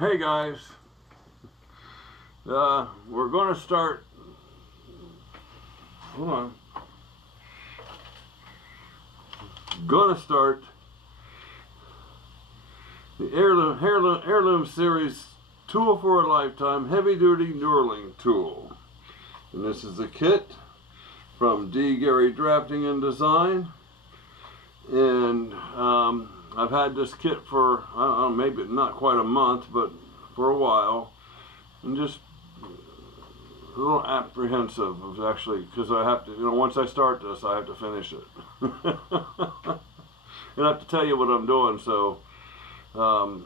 Hey guys, we're going to start, hold on, going to start the Heirloom Series Tool for a Lifetime Heavy Duty Knurling Tool. And this is a kit from D. Gary Drafting and Design. And I've had this kit for, I don't know, maybe not quite a month, but for a while. And just a little apprehensive of actually, because I have to, once I start this, I have to finish it. And I have to tell you what I'm doing, so, I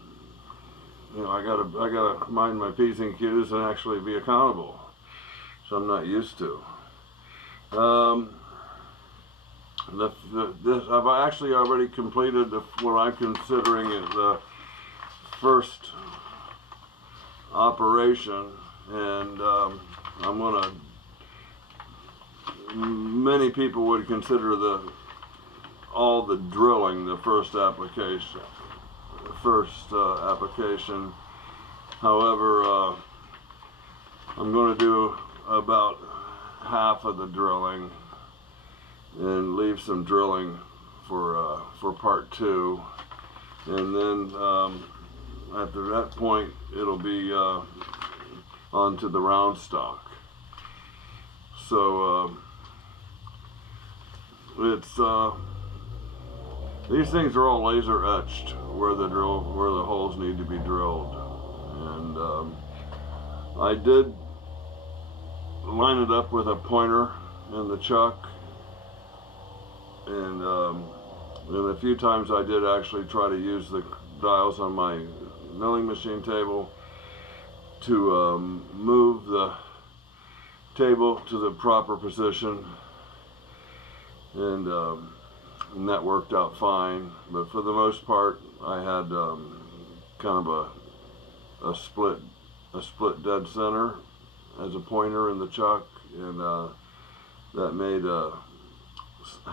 gotta mind my P's and Q's and actually be accountable, so I'm not used to. I've actually already completed what I'm considering the first operation, and many people would consider all the drilling the first application. However, I'm going to do about half of the drilling and leave some drilling for part 2, and then after that point it'll be on to the round stock. So it's these things are all laser etched where the holes need to be drilled, and I did line it up with a pointer in the chuck, and a few times I did actually try to use the dials on my milling machine table to move the table to the proper position, and that worked out fine. But for the most part, I had kind of a split dead center as a pointer in the chuck, and that made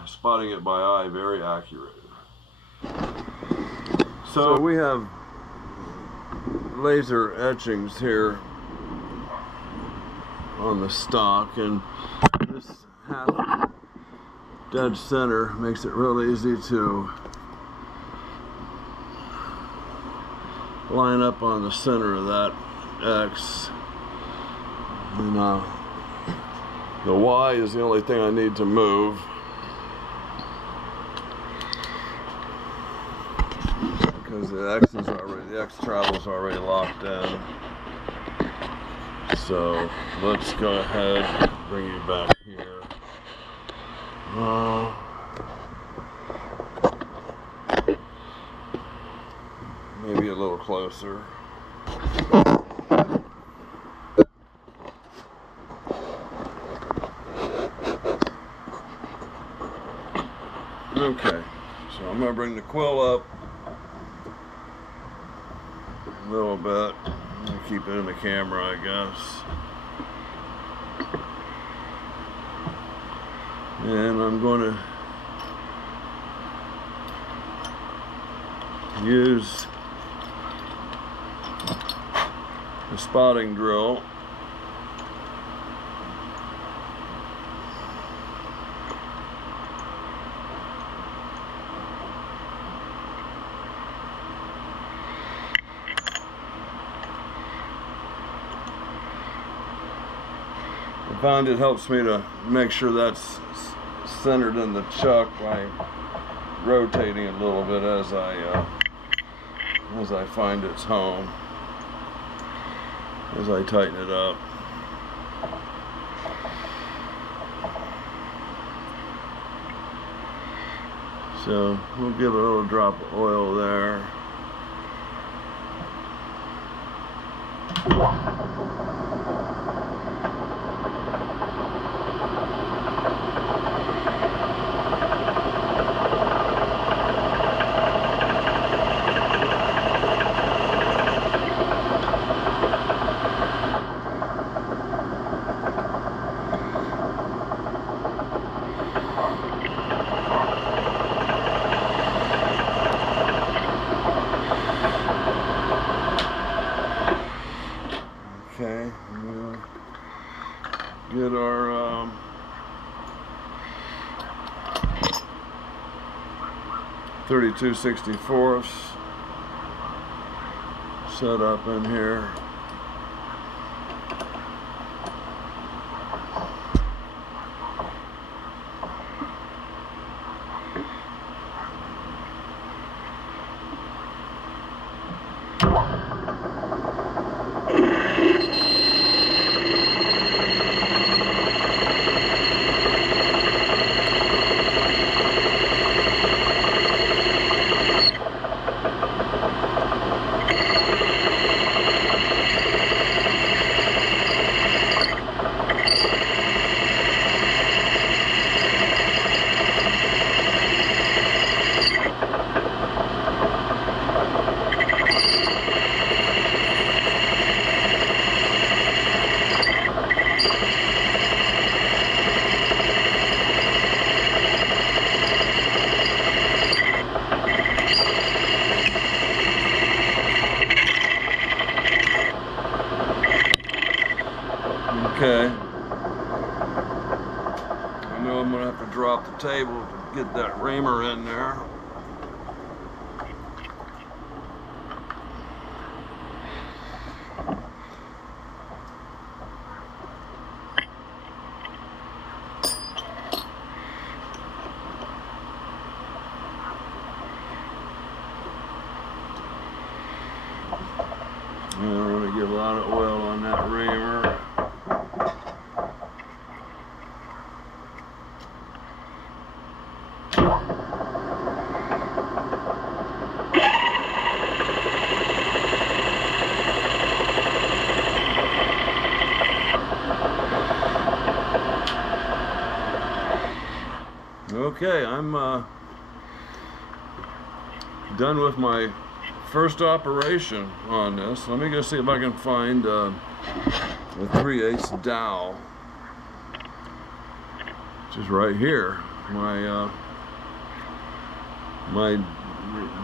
spotting it by eye very accurate. So we have laser etchings here on the stock, and this half dead center makes it real easy to line up on the center of that X, and the Y is the only thing I need to move. Because the X travel is already locked in. So let's go ahead and bring you back here. Maybe a little closer. Okay, so I'm going to bring the quill up a little bit. I'm going to keep it in the camera, I guess. And I'm going to use the spotting drill . I find it helps me to make sure that's centered in the chuck by rotating it a little bit as I find its home, as I tighten it up. So we'll give it a little drop of oil there. 32/64 set up in here. Okay, I know I'm going to have to drop the table to get that reamer in there. And we're going to get a lot of oil on that reamer. Okay, I'm done with my first operation on this. Let me go see if I can find a 3/8 dowel, which is right here. My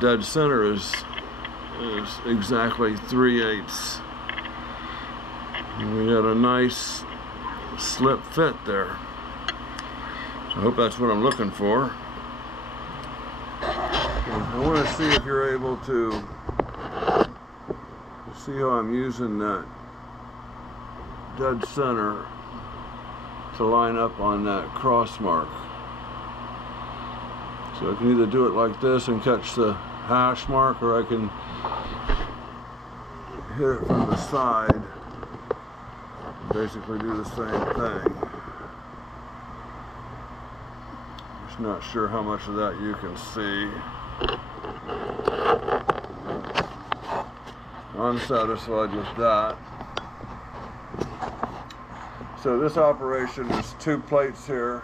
dead center is exactly 3/8. And we got a nice slip fit there. I hope that's what I'm looking for. I want to see if you're able to see how I'm using that dead center to line up on that cross mark. So I can either do it like this and catch the hash mark, or I can hit it from the side and basically do the same thing. Not sure how much of that you can see. I'm satisfied with that. So this operation is 2 plates here.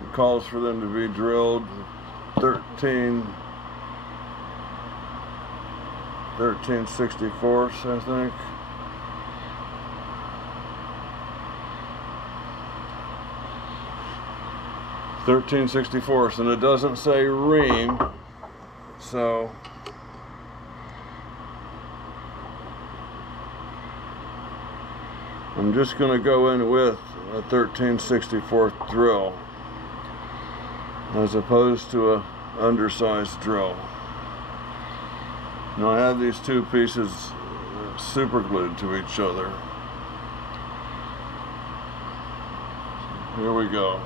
It calls for them to be drilled 13/64, I think. 13/64, and it doesn't say ream, so I'm just going to go in with a 13/64 drill as opposed to a undersized drill. Now I have these 2 pieces super glued to each other. Here we go.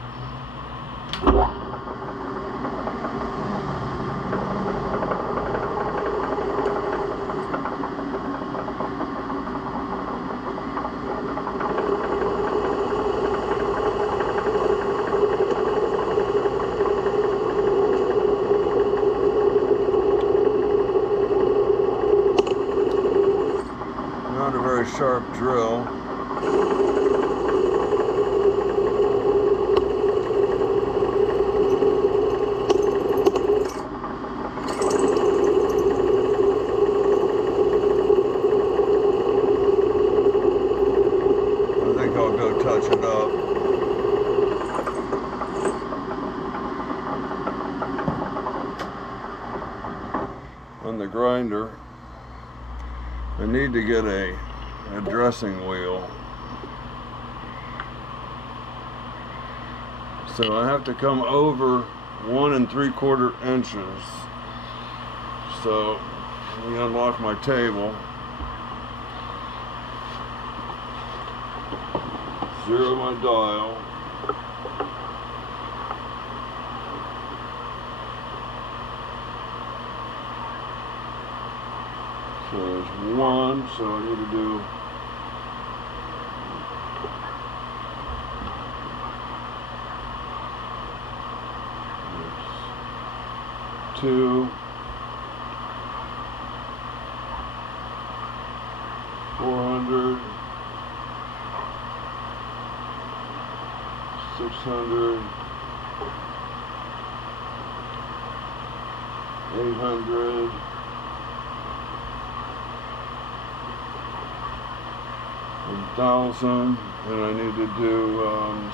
Not a very sharp drill. I'll go touch it up. On the grinder, I need to get a dressing wheel. So I have to come over 1 3/4 inches. So let me unlock my table. Zero my dial. So there's 1, so I need to do there's 2, 400, 600, 800, 1,000, and I need to do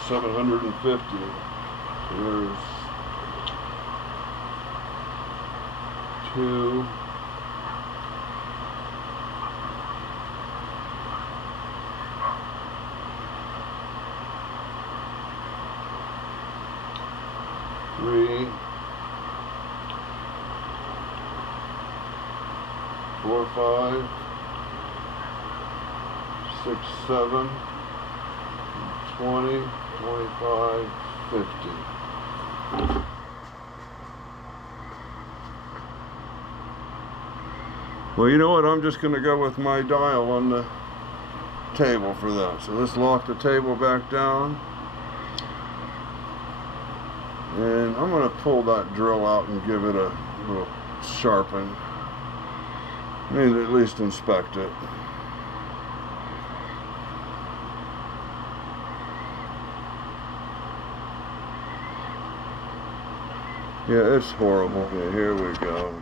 750. There's 2, 3, 4, 5, 6, 7, 20, 25, 50. Well, you know what? I'm just going to go with my dial on the table for that. So let's lock the table back down. And I'm going to pull that drill out and give it a little sharpen. I mean, at least inspect it. Yeah, it's horrible. Okay, here we go.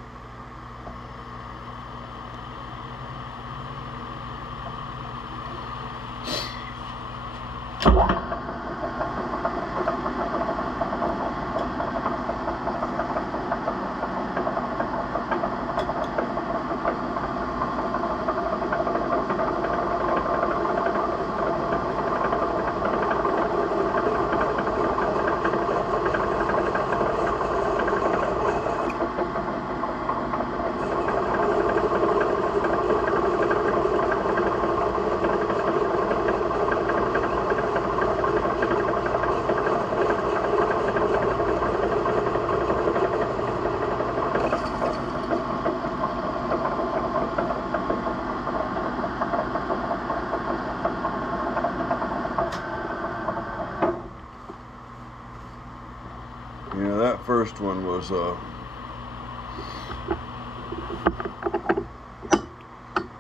Yeah, that first one was let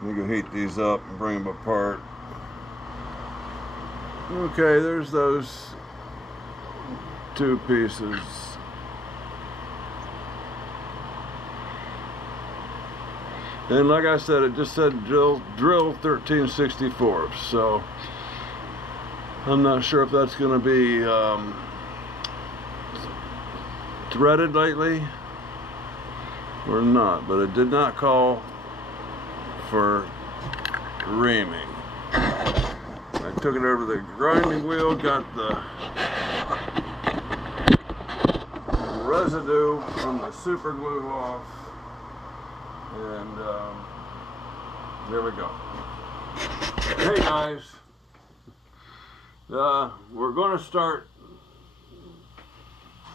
me go heat these up and bring them apart. Okay, there's those 2 pieces. And like I said, it just said drill 13/64, so I'm not sure if that's going to be threaded lately or not, but it did not call for reaming. I took it over the grinding wheel, got the residue from the super glue off, and there we go. Hey guys, we're going to start,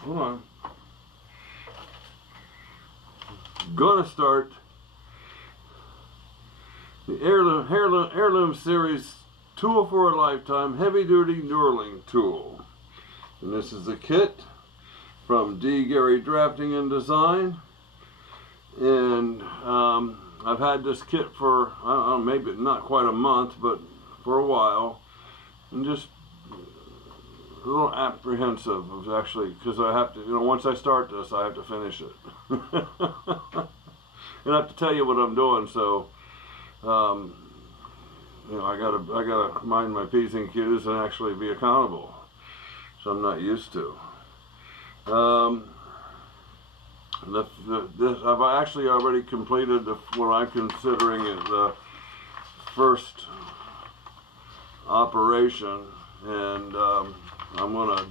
hold on, gonna start the Heirloom Series Tool for a Lifetime Heavy Duty Knurling Tool. And this is a kit from D. Gary Drafting and Design. And I've had this kit for, I don't know, maybe not quite a month, but for a while. And just a little apprehensive of actually, because I have to, you know, once I start this, I have to finish it. And I have to tell you what I'm doing, so you know, I gotta mind my P's and Q's and actually be accountable, so I'm not used to. I've actually already completed what I'm considering is the first operation, and I'm gonna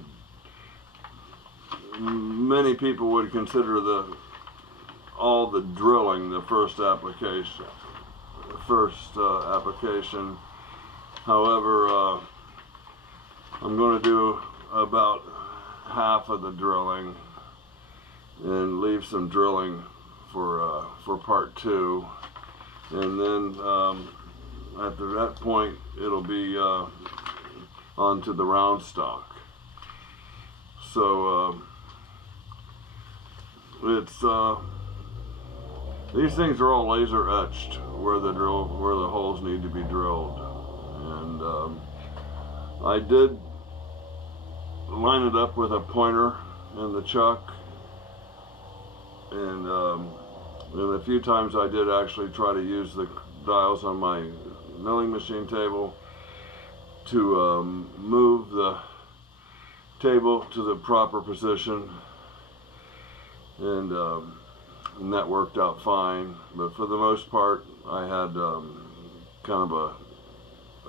many people would consider all the drilling the first application. However, I'm going to do about half of the drilling and leave some drilling for part 2, and then after that point it'll be onto the round stock. So these things are all laser etched where the holes need to be drilled, and I did line it up with a pointer and the chuck, and a few times I did actually try to use the dials on my milling machine table to move the table to the proper position, and that worked out fine. But for the most part, I had kind of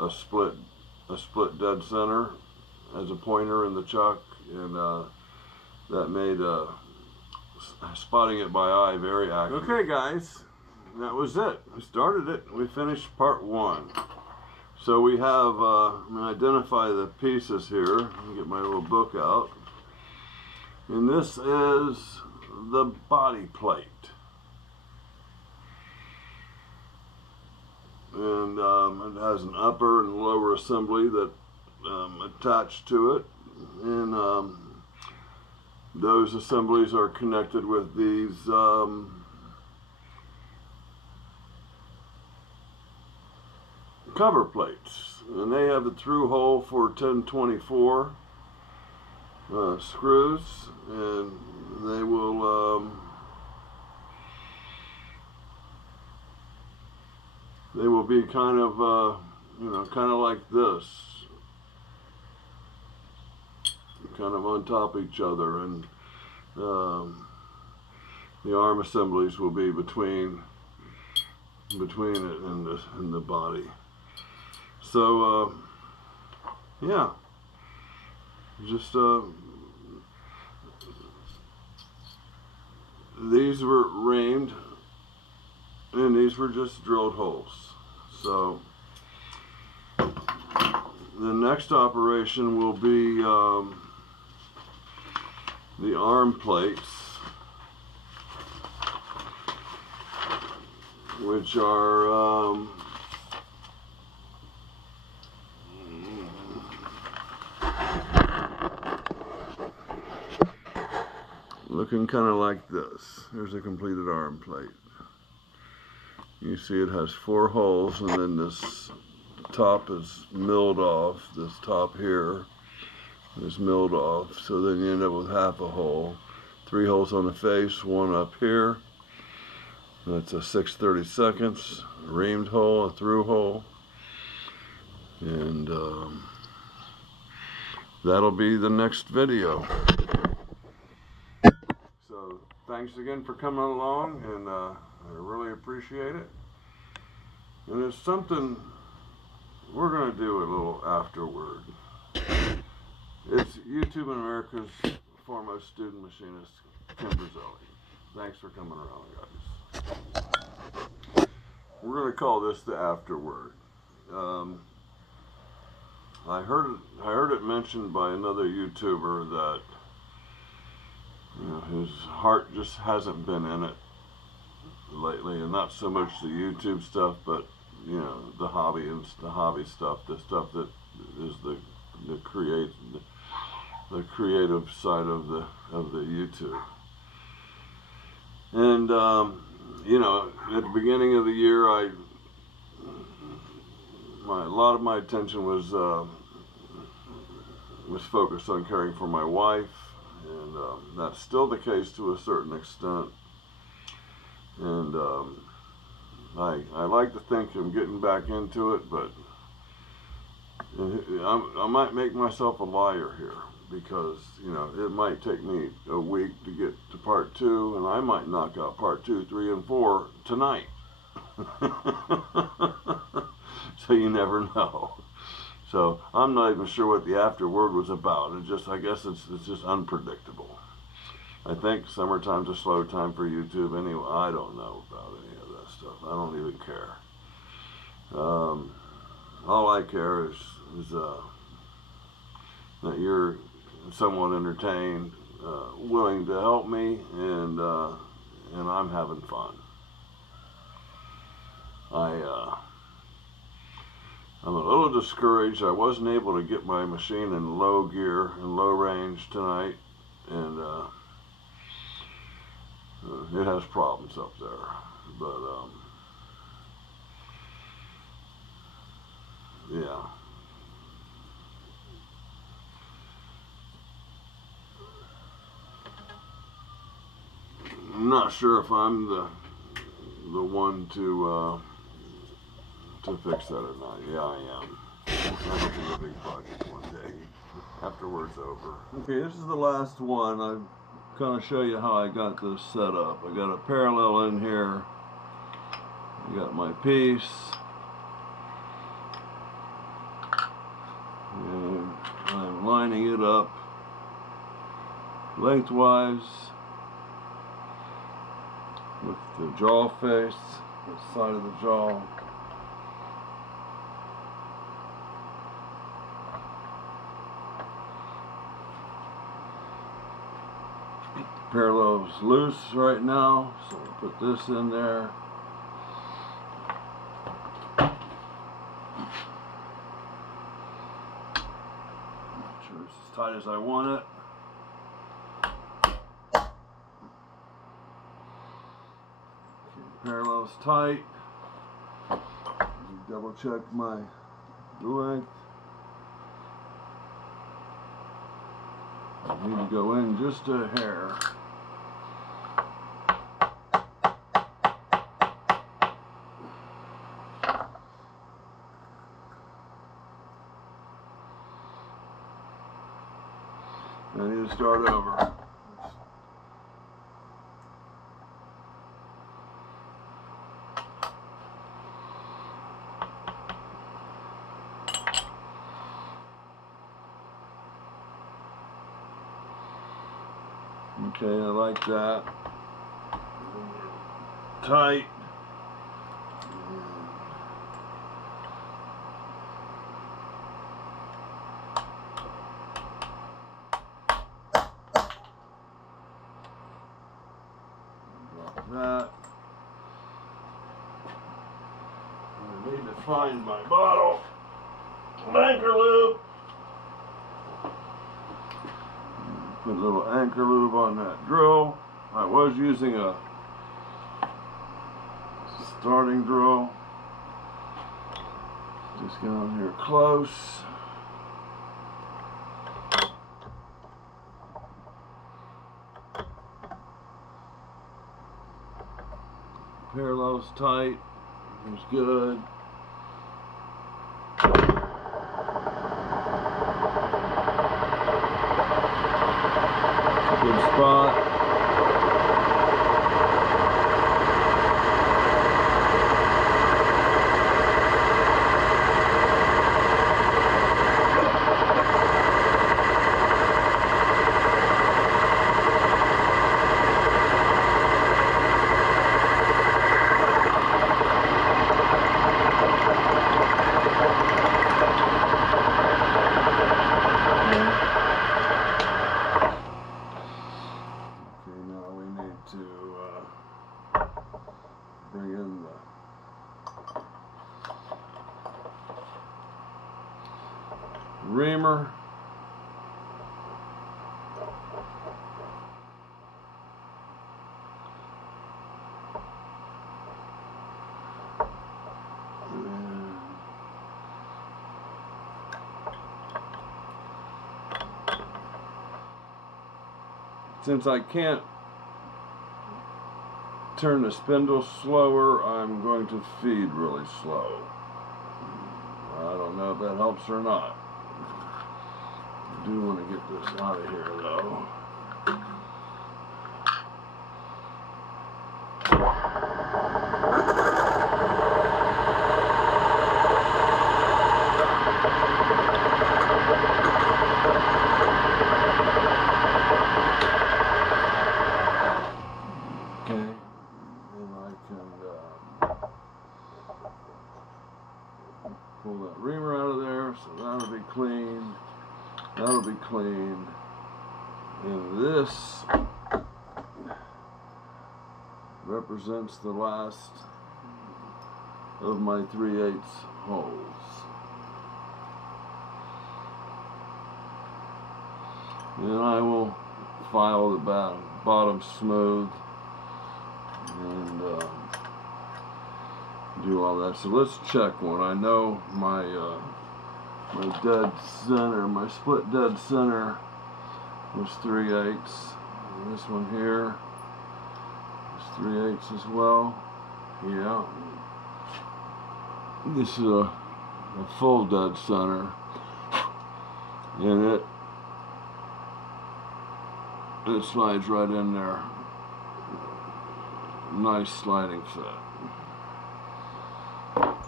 a split dead center as a pointer in the chuck, and that made spotting it by eye very accurate. Okay guys, that was it. We started it. We finished part 1. So we have, I'm going to identify the pieces here. Let me get my little book out. And this is the body plate. And it has an upper and lower assembly that attached to it. And those assemblies are connected with these cover plates, and they have a through hole for 1024 screws, and they will be kind of kind of like this, kind of on top of each other, and the arm assemblies will be between it and the body. So yeah, just these were ramed, and these were just drilled holes. So the next operation will be the arm plates, which are looking kind of like this. There's a completed arm plate. You see it has 4 holes, and then this top is milled off. This top here is milled off, so then you end up with half a hole. 3 holes on the face, 1 up here. That's a 6/32, a reamed hole, a through hole, and that'll be the next video. So thanks again for coming along, and I really appreciate it. And it's something we're going to do a little afterward. It's YouTube America's foremost student machinist, Kimberzelik. Thanks for coming around, guys. We're going to call this the afterword. I heard it mentioned by another YouTuber that his heart just hasn't been in it lately, and not so much the YouTube stuff, but the hobby stuff, the stuff that is the creative side of the YouTube. And at the beginning of the year, a lot of my attention was focused on caring for my wife, and that's still the case to a certain extent. And I like to think I'm getting back into it, but I might make myself a liar here, because it might take me a week to get to part 2, and I might knock out part 2, 3, and 4 tonight. So you never know. So I'm not even sure what the afterword was about. I guess it's just unpredictable. I think summertime's a slow time for YouTube anyway. I don't know about any of that stuff. I don't even care. All I care is that you're somewhat entertained, willing to help me, and I'm having fun. I'm a little discouraged. I wasn't able to get my machine in low gear and low range tonight, and it has problems up there. But yeah. I'm not sure if I'm the one to fix that or not. Yeah, I am. That'll be a big project one day after work's over. Okay, this is the last one. I'm going to show you how I got this set up. I got a parallel in here. I got my piece. And I'm lining it up lengthwise with the jaw face, the side of the jaw. Parallel's loose right now, so I'll put this in there. Make sure it's as tight as I want it. Parallel's tight. Double check my length. I need to go in just a hair. I need to start over. Okay, I like that. Tight. Like that. I need to find my bottle. Anchor loop. Put a little anchor lube on that drill. I was using a starting drill. Just get on here close. Parallel's tight. It's good. Good spot. Bring in the reamer. Since I can't turn the spindle slower, I'm going to feed really slow. I don't know if that helps or not. I do want to get this out of here though. pull that reamer out of there, so that'll be clean. That'll be clean. And this represents the last of my 3/8 holes. And I will file the bottom smooth and do all that. So let's check one. I know my dead center, my split dead center was 3/8. And this one here is 3/8 as well. Yeah. This is a full dead center, and it slides right in there. Nice sliding fit.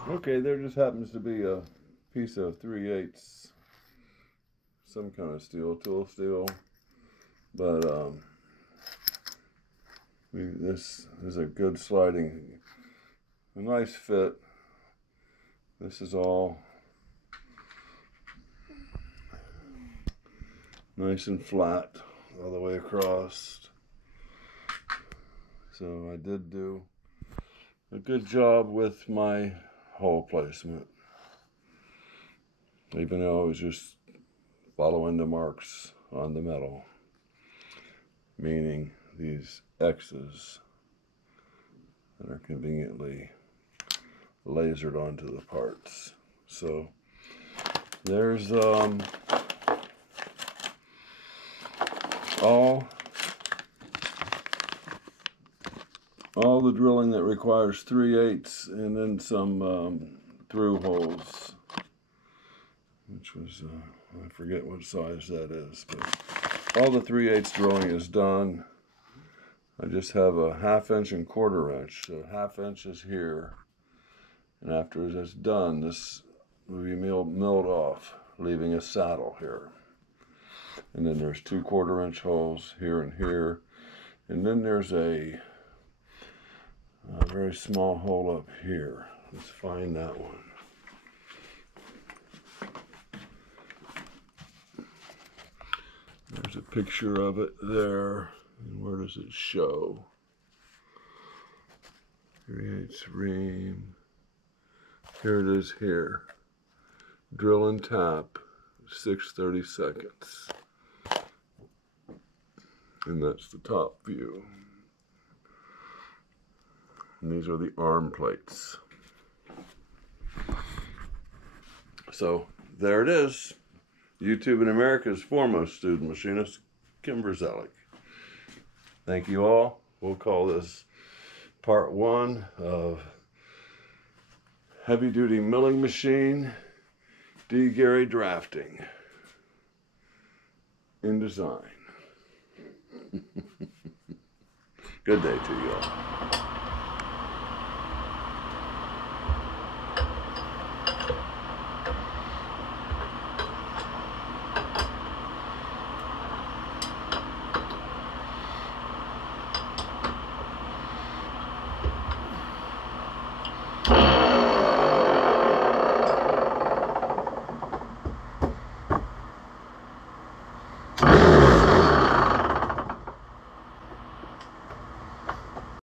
Okay, there just happens to be a piece of 3/8, some kind of steel, tool steel, but this is a good sliding, a nice fit. This is all nice and flat all the way across. So I did do a good job with my hole placement, even though I was just following the marks on the metal, meaning these X's that are conveniently lasered onto the parts. So there's all the drilling that requires 3/8 and then some through holes, which was I forget what size that is, but all the 3/8 drilling is done. I just have a 1/2 inch and 1/4 inch. So 1/2 inch is here, and after it's done, this will be milled off, leaving a saddle here. And then there's 2 1/4 inch holes here and here, and then there's a very small hole up here. Let's find that one. There's a picture of it there. And where does it show? 3/8 ream. Here it is here. Drill and tap, 6/32. And that's the top view. And these are the arm plates. So there it is. YouTube and America's foremost student machinist, Kimberzelik. Thank you all. We'll call this part 1 of heavy duty milling machine, D. Gary drafting in design. Good day to you all.